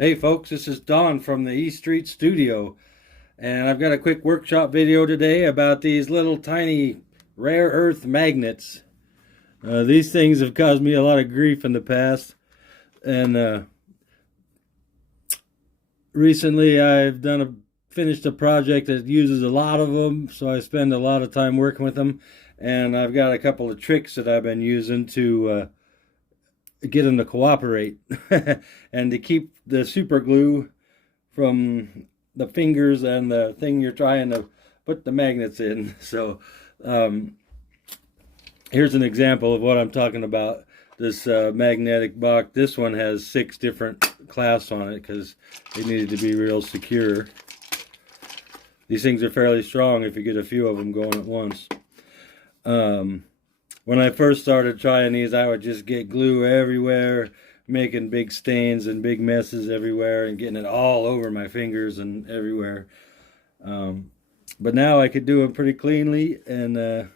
Hey folks, this is Don from the E Street Studio, and I've got a quick workshop video today about these little tiny rare earth magnets. These things have caused me a lot of grief in the past, and recently I've finished a project that uses a lot of them, so I spend a lot of time working with them, and I've got a couple of tricks that I've been using to get them to cooperate and to keep the super glue from the fingers and the thing you're trying to put the magnets in. So here's an example of what I'm talking about. This magnetic box. This one has 6 different clasps on it because they needed to be real secure. These things are fairly strong if you get a few of them going at once. When I first started trying these, I would just get glue everywhere, making big stains and big messes everywhere and getting it all over my fingers and everywhere. But now I could do them pretty cleanly and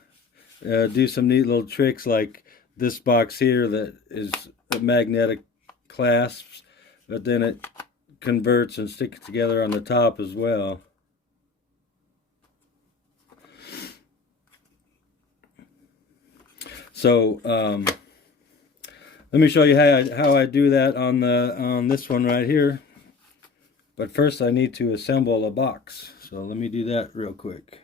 do some neat little tricks like this box here that is a magnetic clasps, but then it converts and sticks together on the top as well. So let me show you how I do that on this one right here. But first I need to assemble a box. So let me do that real quick.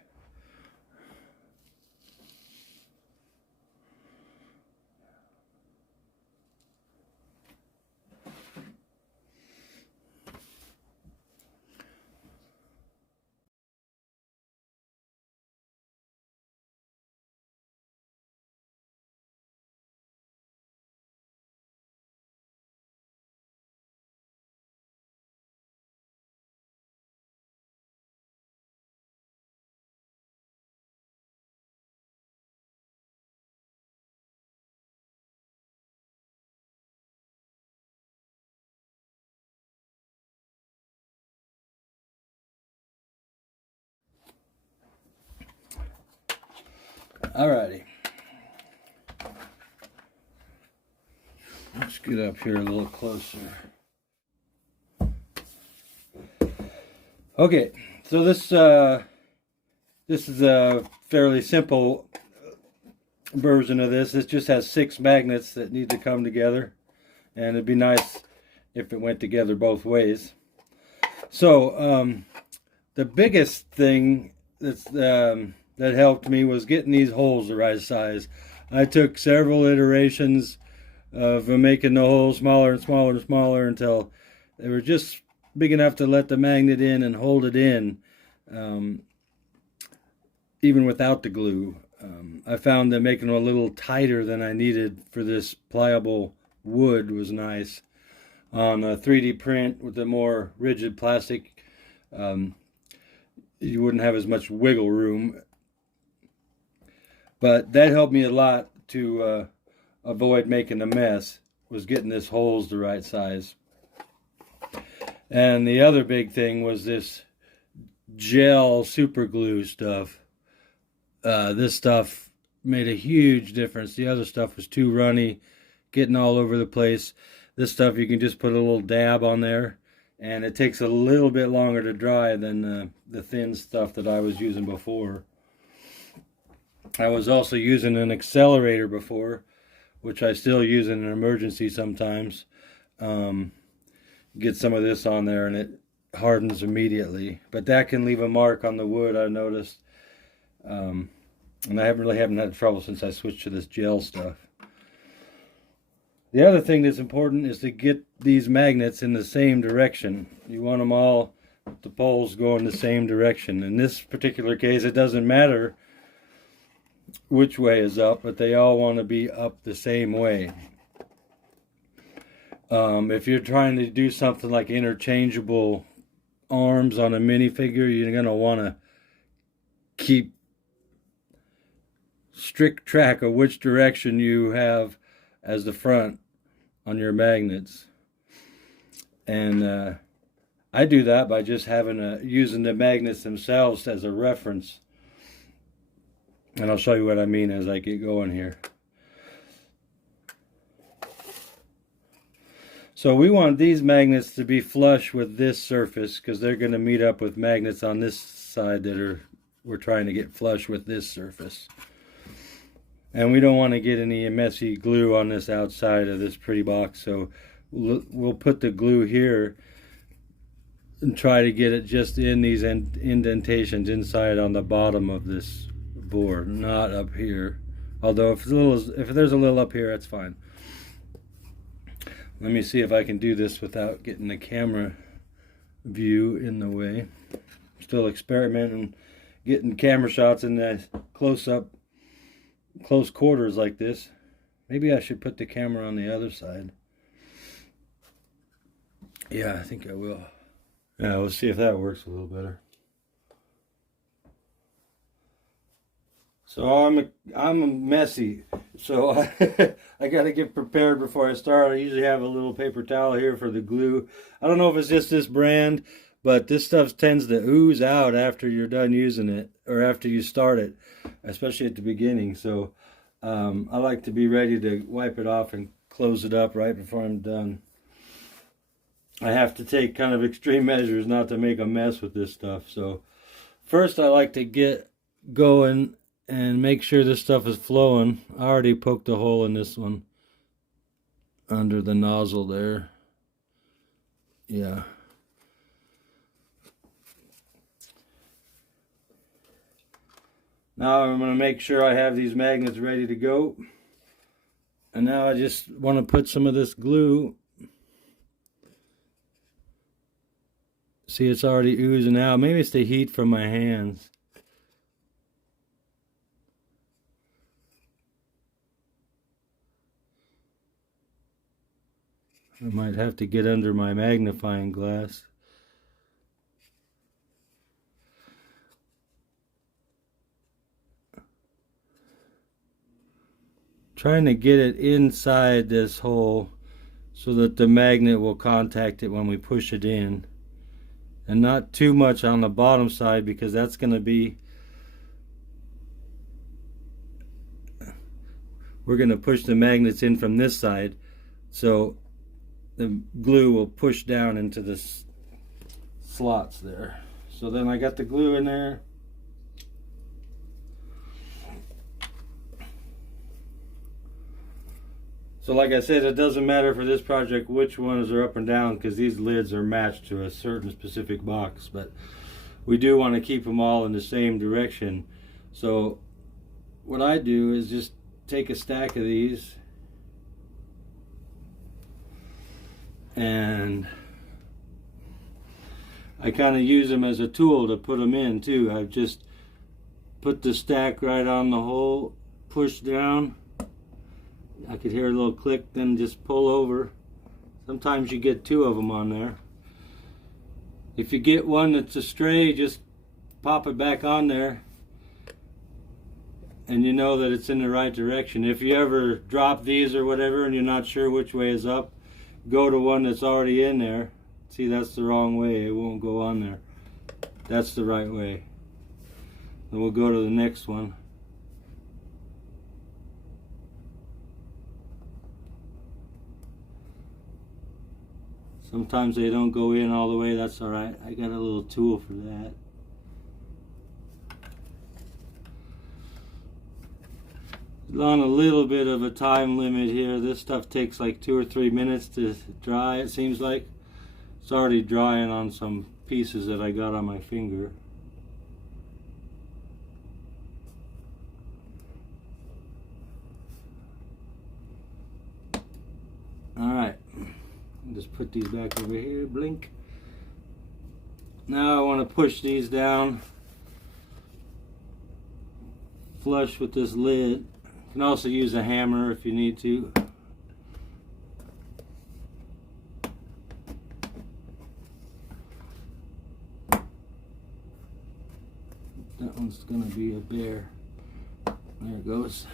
Alrighty. Let's get up here a little closer. Okay, so this is a fairly simple version of this. It just has 6 magnets that need to come together, and it'd be nice if it went together both ways. So the biggest thing that helped me was getting these holes the right size. I took several iterations of making the holes smaller and smaller and smaller until they were just big enough to let the magnet in and hold it in, even without the glue. I found that making them a little tighter than I needed for this pliable wood was nice. On a 3D print with the more rigid plastic, you wouldn't have as much wiggle room. But that helped me a lot to avoid making a mess, was getting this holes the right size. And the other big thing was this gel super glue stuff. This stuff made a huge difference. The other stuff was too runny, getting all over the place. This stuff you can just put a little dab on there, and it takes a little bit longer to dry than the thin stuff that I was using before. I was also using an accelerator before, which I still use in an emergency sometimes. Get some of this on there and it hardens immediately, but that can leave a mark on the wood, I've noticed. And I haven't had trouble since I switched to this gel stuff. The other thing that's important is to get these magnets in the same direction. You want them all, the poles go in the same direction. In this particular case, it doesn't matter which way is up, but they all want to be up the same way. If you're trying to do something like interchangeable arms on a minifigure, you're going to want to keep strict track of which direction you have as the front on your magnets. And I do that by just using the magnets themselves as a reference. And I'll show you what I mean as I get going here. So we want these magnets to be flush with this surface because they're going to meet up with magnets on this side that we're trying to get flush with this surface. And we don't want to get any messy glue on this outside of this pretty box, so we'll put the glue here and try to get it just in these indentations inside on the bottom of this board, not up here. Although if there's a little up here, that's fine. Let me see if I can do this without getting the camera view in the way. I'm still experimenting, getting camera shots in the close quarters like this. Maybe I should put the camera on the other side. Yeah, I think I will. Yeah, we'll see if that works a little better. So I'm messy, so I got to get prepared before I start. I usually have a little paper towel here for the glue. I don't know if it's just this brand, but this stuff tends to ooze out after you're done using it, or after you start it, especially at the beginning. So I like to be ready to wipe it off and close it up right before I'm done. I have to take kind of extreme measures not to make a mess with this stuff. So first I like to get going and make sure this stuff is flowing. I already poked a hole in this one under the nozzle there. Yeah. Now I'm going to make sure I have these magnets ready to go. And now I just want to put some of this glue. See, it's already oozing out. Maybe it's the heat from my hands. I might have to get under my magnifying glass. Trying to get it inside this hole so that the magnet will contact it when we push it in. And not too much on the bottom side, because that's going to be, we're going to push the magnets in from this side, so the glue will push down into the slots there. So then I got the glue in there. So like I said, it doesn't matter for this project which ones are up and down, because these lids are matched to a certain specific box, but we do want to keep them all in the same direction. So what I do is just take a stack of these and I kind of use them as a tool to put them in too. I just put the stack right on the hole, push down. I could hear a little click, then just pull over. Sometimes you get two of them on there. If you get one that's a stray, just pop it back on there and you know that it's in the right direction. If you ever drop these or whatever and you're not sure which way is up, go to one that's already in there. See, that's the wrong way, it won't go on there. That's the right way. Then we'll go to the next one. Sometimes they don't go in all the way, that's alright. I got a little tool for that. On a little bit of a time limit here. This stuff takes like 2 or 3 minutes to dry, it seems like. It's already drying on some pieces that I got on my finger. Alright. Just put these back over here, blink. Now I want to push these down flush with this lid. You can also use a hammer if you need to. That one's gonna be a bear. There it goes.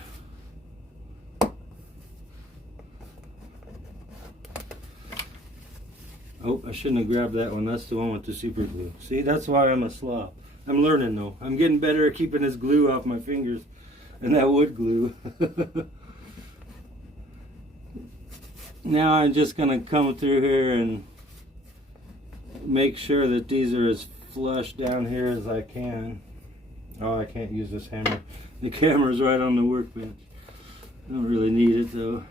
Oh, I shouldn't have grabbed that one. That's the one with the super glue. See, that's why I'm a slob. I'm learning though. I'm getting better at keeping this glue off my fingers and that wood glue. Now I'm just going to come through here and make sure that these are as flush down here as I can. Oh, I can't use this hammer. The camera's right on the workbench. I don't really need it though.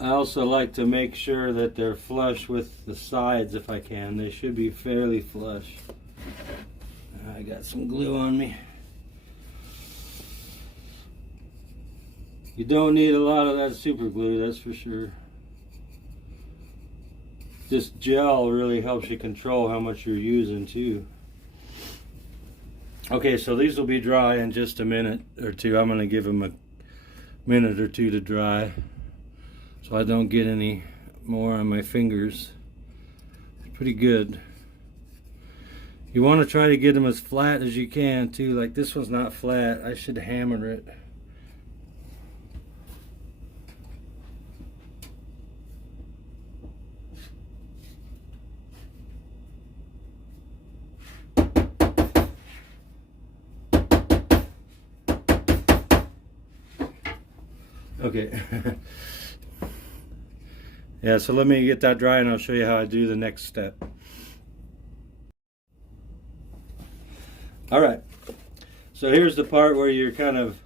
I also like to make sure that they're flush with the sides if I can. They should be fairly flush. I got some glue on me. You don't need a lot of that super glue, that's for sure. This gel really helps you control how much you're using too. Okay, so these will be dry in just a minute or two. I'm going to give them a minute or two to dry so I don't get any more on my fingers. Pretty good. You want to try to get them as flat as you can too. Like this one's not flat. I should hammer it. Okay. Yeah, so let me get that dry and I'll show you how I do the next step. Alright, so here's the part where you're kind of,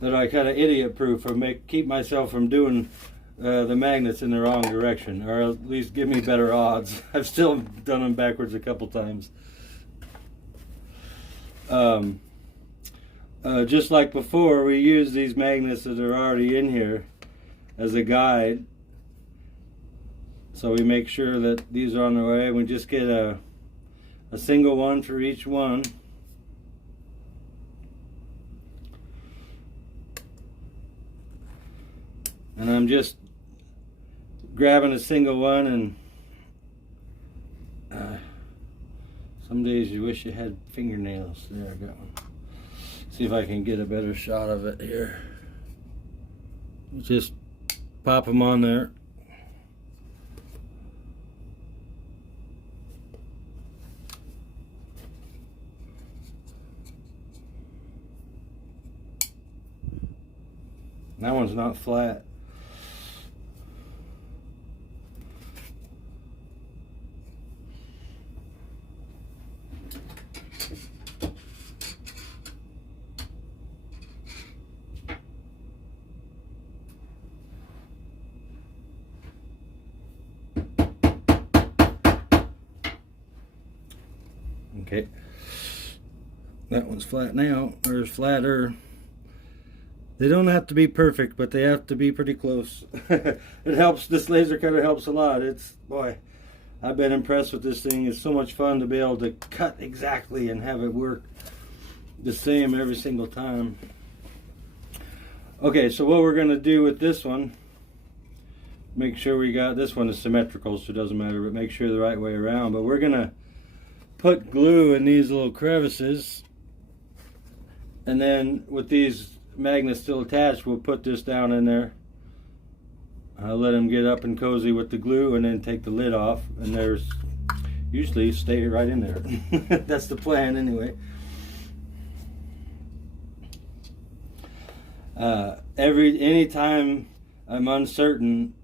that I kind of idiot proof or keep myself from doing the magnets in the wrong direction, or at least give me better odds. I've still done them backwards a couple times. Just like before, we use these magnets that are already in here as a guide. So we make sure that these are on the way. We just get a single one for each one. And I'm just grabbing a single one, and some days you wish you had fingernails. There, I got one. See if I can get a better shot of it here. Just pop them on there. That one's not flat. Okay, that one's flat now, or flatter. They don't have to be perfect, but they have to be pretty close. It helps. This laser cutter helps a lot. Boy, I've been impressed with this thing. It's so much fun to be able to cut exactly and have it work the same every single time. Okay, so what we're going to do with this one, make sure we got, this one is symmetrical, so it doesn't matter, but make sure the right way around. But we're going to put glue in these little crevices, and then with these magnets still attached, we'll put this down in there. I'll let them get up and cozy with the glue, and then take the lid off, and there's usually stay right in there. That's the plan anyway. Anytime I'm uncertain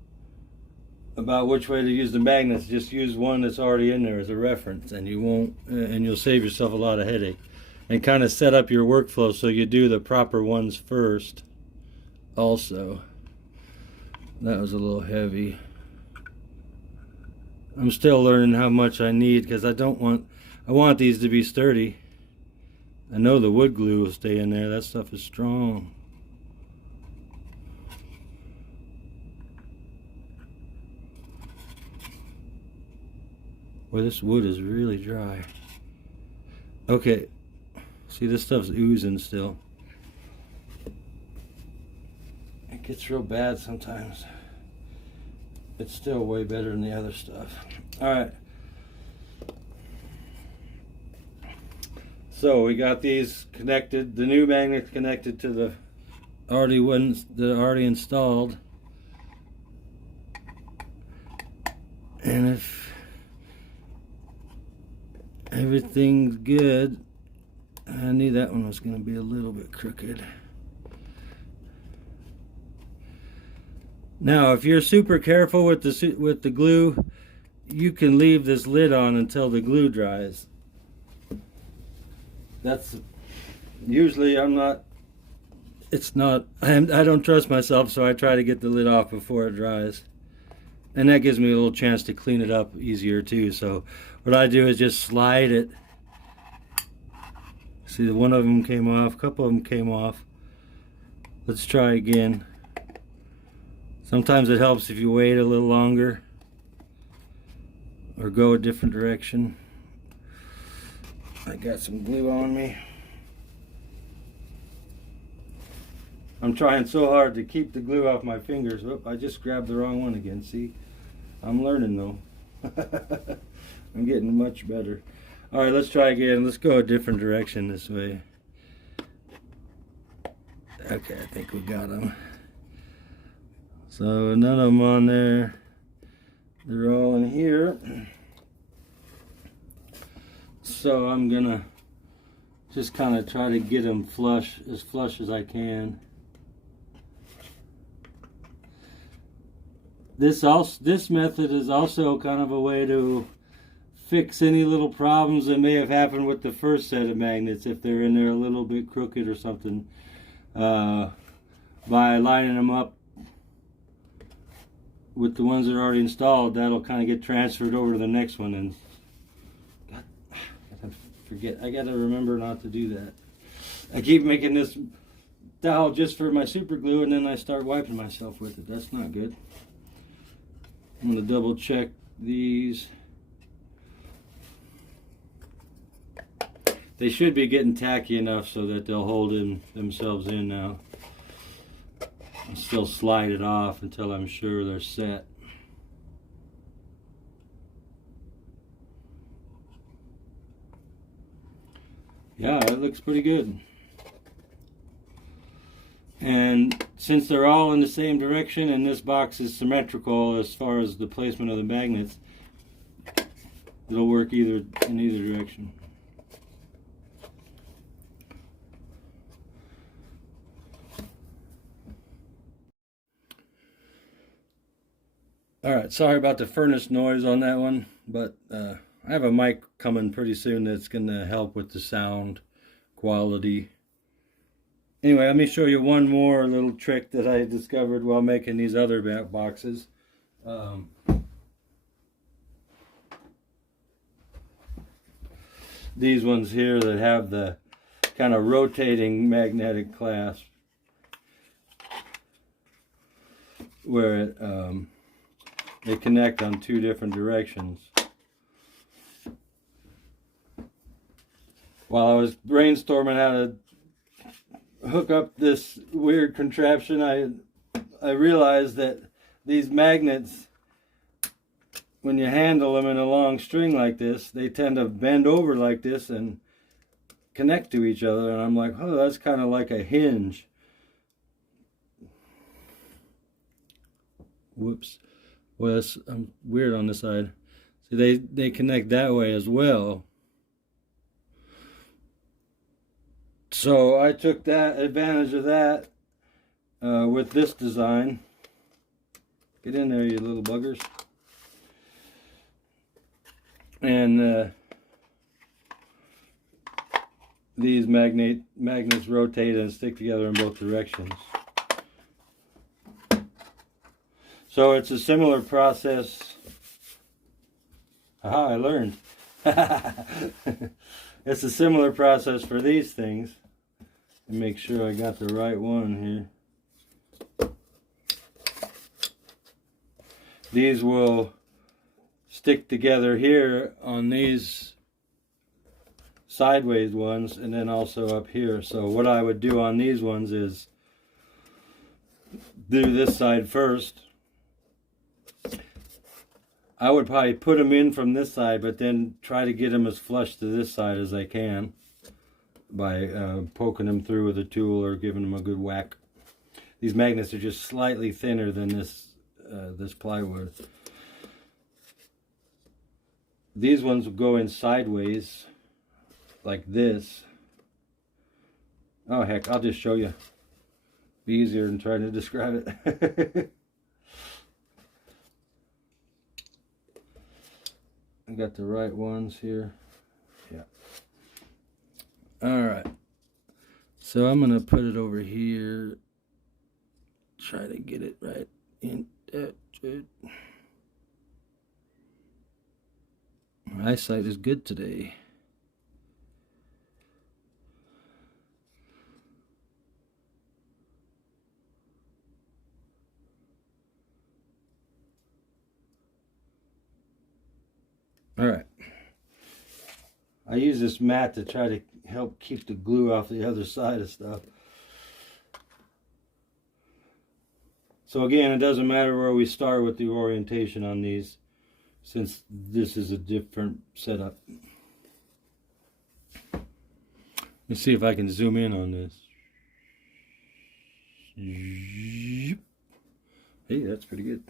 about which way to use the magnets, just use one that's already in there as a reference, and you'll save yourself a lot of headache. And kind of set up your workflow so you do the proper ones first also. That was a little heavy. I'm still learning how much I need, because I want these to be sturdy. I know the wood glue will stay in there. That stuff is strong. Boy, this wood is really dry. Okay. See, this stuff's oozing still. It gets real bad sometimes. It's still way better than the other stuff. Alright. So we got these connected, the new magnets connected to the already installed. And if everything's good, I knew that one was going to be a little bit crooked. Now, if you're super careful with the glue, you can leave this lid on until the glue dries. That's usually I don't trust myself, so I try to get the lid off before it dries. And that gives me a little chance to clean it up easier too. So what I do is just slide it. See, one of them came off, a couple of them came off. Let's try again. Sometimes it helps if you wait a little longer or go a different direction. I got some glue on me. I'm trying so hard to keep the glue off my fingers. Oop, I just grabbed the wrong one again. See, I'm learning though. I'm getting much better. All right, let's try again. Let's go a different direction this way. Okay, I think we got them. So none of them on there. They're all in here. So I'm gonna just kind of try to get them flush as I can. This method is also kind of a way to fix any little problems that may have happened with the first set of magnets if they're in there a little bit crooked or something. By lining them up with the ones that are already installed, that'll kind of get transferred over to the next one. And I gotta remember not to do that. I keep making this dowel just for my super glue, and then I start wiping myself with it. That's not good. I'm gonna double check these. They should be getting tacky enough so that they'll hold themselves in now. I'll still slide it off until I'm sure they're set. Yeah, it looks pretty good. And since they're all in the same direction and this box is symmetrical as far as the placement of the magnets, it'll work in either direction. Alright, sorry about the furnace noise on that one, but I have a mic coming pretty soon that's going to help with the sound quality. Anyway, let me show you one more little trick that I discovered while making these other boxes. These ones here that have the kind of rotating magnetic clasp where they connect on two different directions. While I was brainstorming how to hook up this weird contraption, I realized that these magnets, when you handle them in a long string like this, they tend to bend over like this and connect to each other. And I'm like, oh, that's kind of like a hinge. Whoops. Well, I'm weird on this side. See, they connect that way as well. So I took that advantage of that with this design. Get in there, you little buggers. And these magnets rotate and stick together in both directions. So it's a similar process. Aha, I learned. It's a similar process for these things. And make sure I got the right one here. These will stick together here on these sideways ones and then also up here. So what I would do on these ones is do this side first. I would probably put them in from this side, but then try to get them as flush to this side as I can by poking them through with a tool or giving them a good whack. These magnets are just slightly thinner than this plywood. These ones will go in sideways like this, Oh heck, I'll just show you. Be easier than trying to describe it. I got the right ones here. Yeah. Alright. So I'm going to put it over here. Try to get it right in that. My eyesight is good today. Alright. I use this mat to try to help keep the glue off the other side of stuff. So again, it doesn't matter where we start with the orientation on these, since this is a different setup. Let's see if I can zoom in on this. Hey, that's pretty good.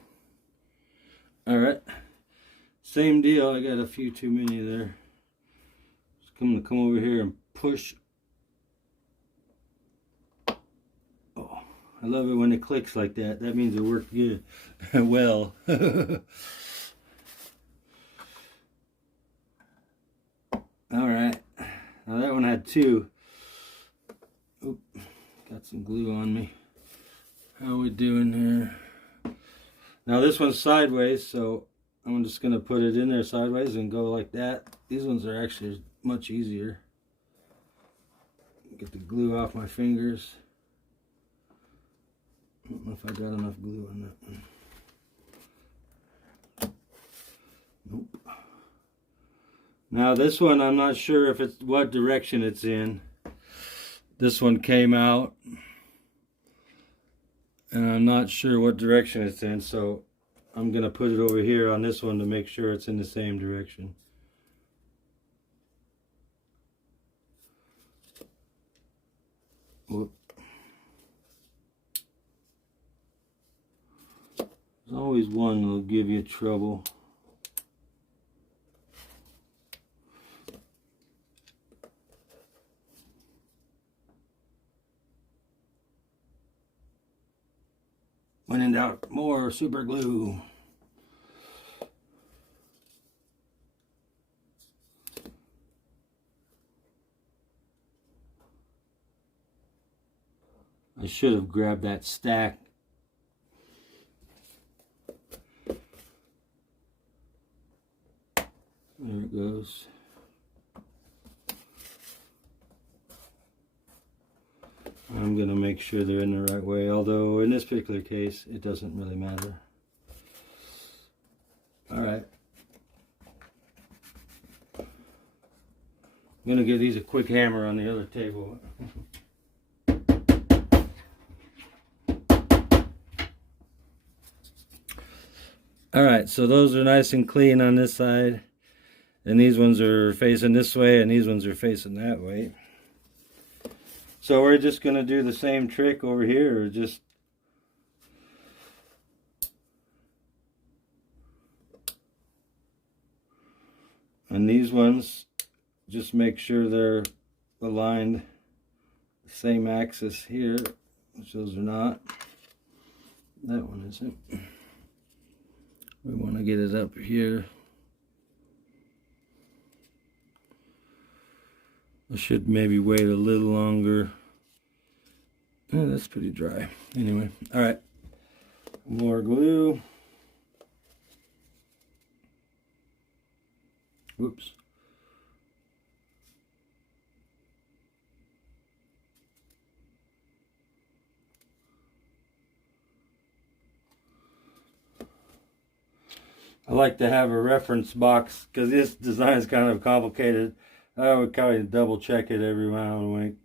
Alright. Same deal, I got a few too many there. Just come over here and push. Oh, I love it when it clicks like that. That means it worked good. Well. Alright. Now that one had two. Oop, got some glue on me. How are we doing here? Now this one's sideways, so I'm just going to put it in there sideways and go like that. These ones are actually much easier. Get the glue off my fingers. I don't know if I got enough glue on that one. Nope. Now this one, I'm not sure if it's what direction it's in. This one came out, and I'm not sure what direction it's in, so I'm going to put it over here on this one to make sure it's in the same direction. Whoop. There's always one that'll give you trouble. When in doubt, more super glue. I should have grabbed that stack. There it goes. I'm going to make sure they're in the right way, although in this particular case, it doesn't really matter. Alright. I'm going to give these a quick hammer on the other table. Alright, so those are nice and clean on this side. And these ones are facing this way, and these ones are facing that way. So we're just going to do the same trick over here, or just and these ones, just make sure they're aligned the same axis here, which those are not. That one isn't. We want to get it up here. I should maybe wait a little longer. Oh, that's pretty dry. Anyway, all right. More glue. Whoops. I like to have a reference box because this design is kind of complicated. I would kind of double check it every now and then.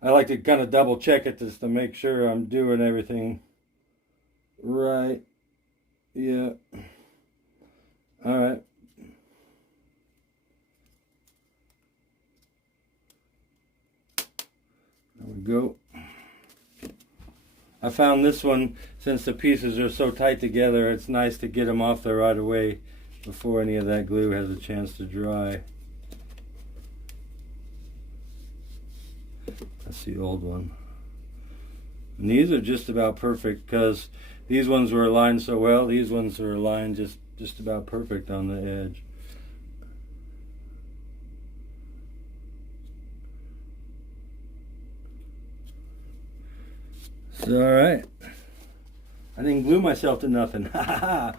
I like to kind of double check it just to make sure I'm doing everything right. Yeah. All right. There we go. I found this one, since the pieces are so tight together, it's nice to get them off there right away before any of that glue has a chance to dry. That's the old one. And these are just about perfect because these ones were aligned so well. These ones are aligned just about perfect on the edge. So, all right. I didn't glue myself to nothing. I'm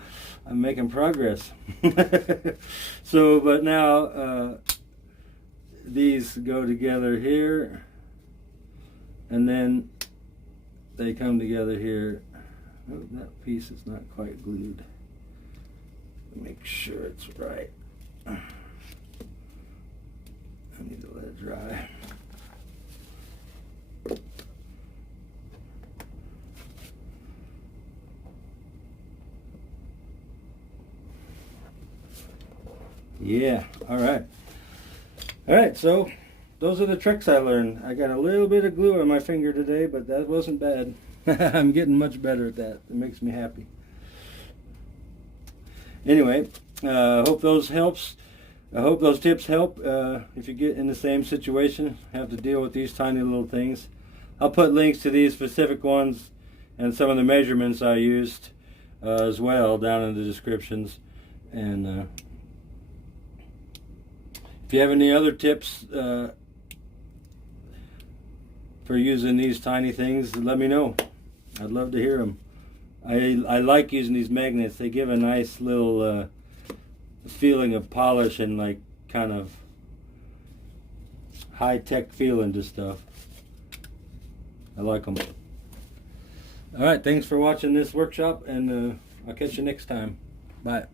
making progress. So, but now these go together here, and then they come together here. Oh, that piece is not quite glued. Make sure it's right. I need to let it dry. Yeah, all right. All right, so those are the tricks I learned. I got a little bit of glue on my finger today, but that wasn't bad. I'm getting much better at that. It makes me happy. Anyway, hope those helps. I hope those tips help if you get in the same situation, have to deal with these tiny little things. I'll put links to these specific ones and some of the measurements I used as well down in the descriptions. And if you have any other tips for using these tiny things, let me know. I'd love to hear them. I like using these magnets. They give a nice little feeling of polish and like kind of high-tech feeling to stuff. I like them. All right, thanks for watching this workshop, and I'll catch you next time. Bye.